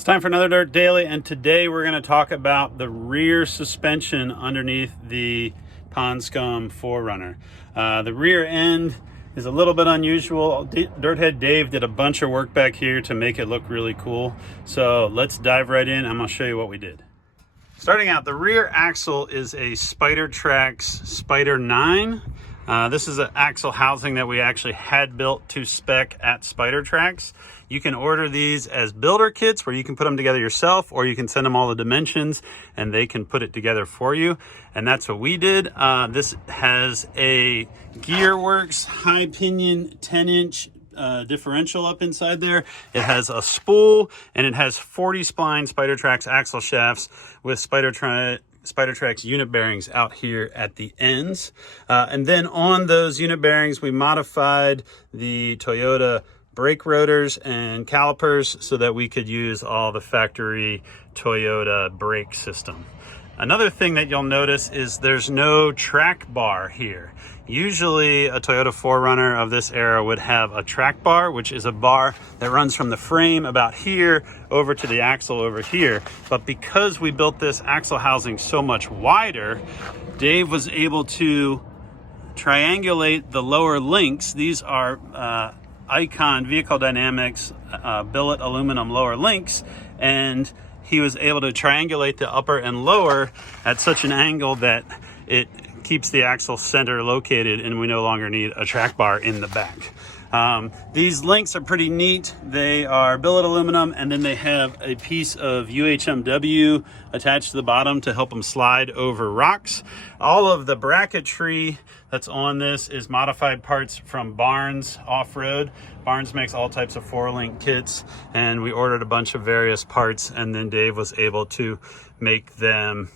It's time for another Dirt Daily, and today we're going to talk about the rear suspension underneath the Pond Scum 4Runner. The rear end is a little bit unusual. Dirthead Dave did a bunch of work back here to make it look really cool. So let's dive right in. I'm going to show you what we did. Starting out, the rear axle is a Spider-Trax Spider 9. This is an axle housing that we actually had built to spec at Spider-Trax. You can order these as builder kits where you can put them together yourself, or you can send them all the dimensions and they can put it together for you. And that's what we did. This has a Gearworks high pinion 10-inch differential up inside there. It has a spool and it has 40 spline Spider-Trax axle shafts with Spider-Trax unit bearings out here at the ends. And then on those unit bearings, we modified the Toyota brake rotors and calipers so that we could use all the factory Toyota brake system. Another thing that you'll notice is there's no track bar here. Usually a Toyota 4Runner of this era would have a track bar, which is a bar that runs from the frame about here over to the axle over here. But because we built this axle housing so much wider, Dave was able to triangulate the lower links. These are Icon Vehicle Dynamics billet aluminum lower links, and he was able to triangulate the upper and lower at such an angle that it keeps the axle center located and we no longer need a track bar in the back. These links are pretty neat. They are billet aluminum, and then they have a piece of UHMW attached to the bottom to help them slide over rocks. All of the bracketry that's on this is modified parts from Barnes Off-Road. Barnes makes all types of 4-link kits, and we ordered a bunch of various parts, and then Dave was able to make them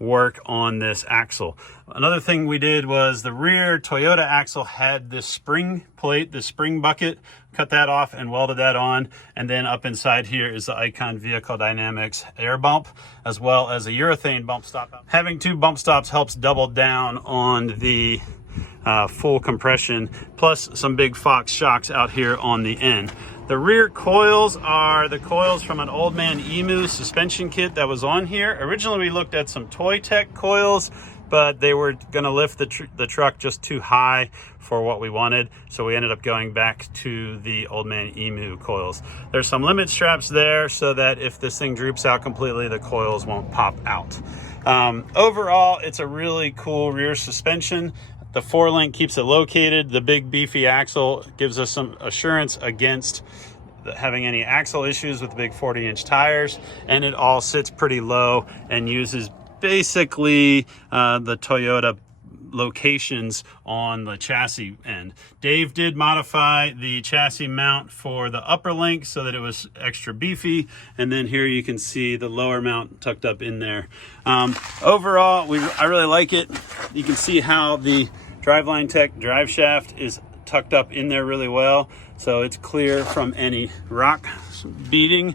work on this axle. Another thing we did was the rear Toyota axle had this spring plate, this spring bucket, cut that off and welded that on, and then up inside here is the Icon Vehicle Dynamics air bump, as well as a urethane bump stop. Having two bump stops helps double down on the full compression, plus some big Fox shocks out here on the end. The rear coils are the coils from an Old Man Emu suspension kit that was on here. Originally, we looked at some Toy Tech coils, but they were going to lift the truck just too high for what we wanted. So we ended up going back to the Old Man Emu coils. There's some limit straps there so that if this thing droops out completely, the coils won't pop out. Overall, it's a really cool rear suspension. The 4-link keeps it located. The big beefy axle gives us some assurance against having any axle issues with the big 40-inch tires. And it all sits pretty low and uses basically the Toyota locations on the chassis end. Dave did modify the chassis mount for the upper link so that it was extra beefy, and then here you can see the lower mount tucked up in there. Overall, I really like it. You can see how the Driveline Tech drive shaft is tucked up in there really well, so it's clear from any rock beating.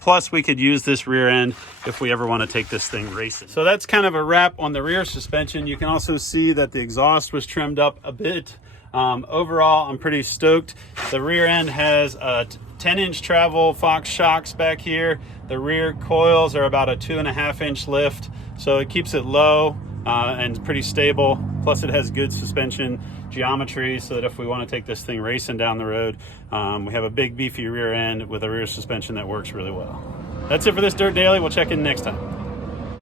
Plus we could use this rear end if we ever want to take this thing racing. So that's kind of a wrap on the rear suspension. You can also see that the exhaust was trimmed up a bit. Overall, I'm pretty stoked. The rear end has a 10-inch travel Fox shocks back here. The rear coils are about a 2.5-inch lift, so it keeps it low and pretty stable. Plus it has good suspension geometry so that if we want to take this thing racing down the road, we have a big beefy rear end with a rear suspension that works really well. That's it for this Dirt Daily. We'll check in next time.